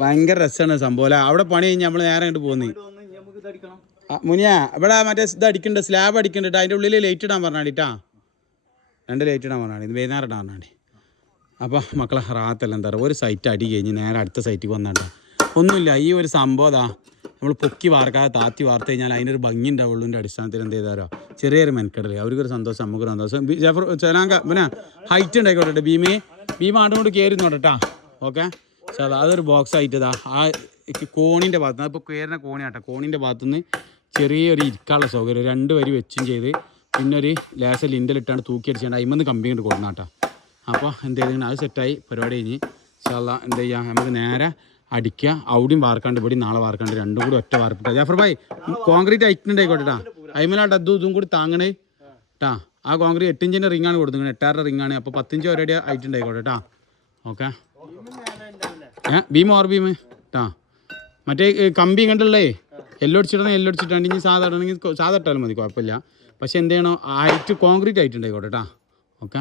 ഭയങ്കര രസമാണ് സംഭവം. അവിടെ പണി കഴിഞ്ഞ് നമ്മൾ നേരെ അങ്ങോട്ട് പോകുന്നത്. മുനിയ ഇവിടെ മറ്റേ ഇത് അടിക്കണ്ട, സ്ലാബ് അടിക്കണ്ടിട്ട് അതിൻ്റെ ഉള്ളിൽ ലൈറ്റ് ഇടാൻ പറഞ്ഞാടിട്ടാ. 2 ലൈറ്റ് ഇടാൻ പറഞ്ഞാടി, ഇത് വൈകുന്നേരം ഇടാൻ പറഞ്ഞാടി. അപ്പോൾ മക്കളെ റാത്തല്ല എന്താ പറയുക, ഒരു സൈറ്റ് അടി കഴിഞ്ഞ് നേരെ അടുത്ത സൈറ്റിൽ വന്നിട്ട് ഒന്നുമില്ല. ഈ ഒരു സംഭവം നമ്മൾ പൊക്കി വാർക്കാതെ താത്തി വാർത്ത് കഴിഞ്ഞാൽ അതിനൊരു ഭംഗി ഉണ്ടാവുള്ളൂൻ്റെ അടിസ്ഥാനത്തിൽ എന്ത് ചെയ്താലോ ചെറിയൊരു മെനക്കെടൽ, അവർക്കൊരു സന്തോഷം, നമുക്കൊരു സന്തോഷം. ജഫർ ചെലാങ്ക പിന്നെ ഹൈറ്റ് ഉണ്ടായിക്കോട്ടെ. ഭീമ ആണ്ടുകൊണ്ട് കയറുന്നോട്ടെട്ടാ. ഓക്കെ, പക്ഷേ അതൊരു ബോക്സ് ആയിട്ടതാ ആ കോണിൻ്റെ ഭാഗത്ത് നിന്ന്, അതിപ്പോൾ കയറുന്ന കോണിയാട്ടെ, കോണിൻ്റെ ഭാഗത്തുനിന്ന് ചെറിയൊരു ഇരിക്കാനുള്ള സൗകര്യം 2 വരി വെച്ചും ചെയ്ത് പിന്നെ ഒരു ലേശം ലിൻ്റലിട്ടാണ് തൂക്കി അടിച്ചാണ്ട് അതിമെന്ന് കമ്പി കൊണ്ട് കൊടുന്നാട്ടോ. അപ്പോൾ എന്ത് ചെയ്തിങ്ങനെ അത് സെറ്റായി പരിപാടി കഴിഞ്ഞ് ഇൻഷാല്ലാ എന്ത് ചെയ്യുക, നമുക്ക് നേരെ അടിക്കുക. അവിടെയും വാർക്കാണ്ട് ഇവിടെയും നാളെ വാർക്കാണ്ട്, രണ്ടും കൂടി ഒറ്റ വാർപ്പിട്ട. ജാഫർ ഭായ് കോൺക്രീറ്റ് അയക്കുന്നുണ്ടായിക്കോട്ടെ. അയിമലാട്ട് അതും കൂടി താങ്ങണേ കേട്ടാ. ആ കോൺക്രീറ്റ് 8 ഇഞ്ചിൻ്റെ റിങ്ങാണ് കൊടുക്കുന്നത്, 8.5 റിങ്ങാണ്. അപ്പോൾ 10 ഇഞ്ച് ഒരടി ആയിട്ടുണ്ടായിക്കോട്ടെ കേട്ടാ. ഓക്കെ, ഭീം കേട്ടാ. മറ്റേ കമ്പി കണ്ടുള്ളേ എല്ലോ അടിച്ചിട്ടുണ്ടെങ്കിൽ സാധാ ഇടണമെങ്കിൽ സാധാ ഇട്ടാലും മതി, കുഴപ്പമില്ല. പക്ഷെ എന്ത് ചെയ്യണോ ഹൈറ്റ് കോൺക്രീറ്റ് ആയിട്ടുണ്ടായിക്കോട്ടെ കേട്ടാ. ഓക്കെ.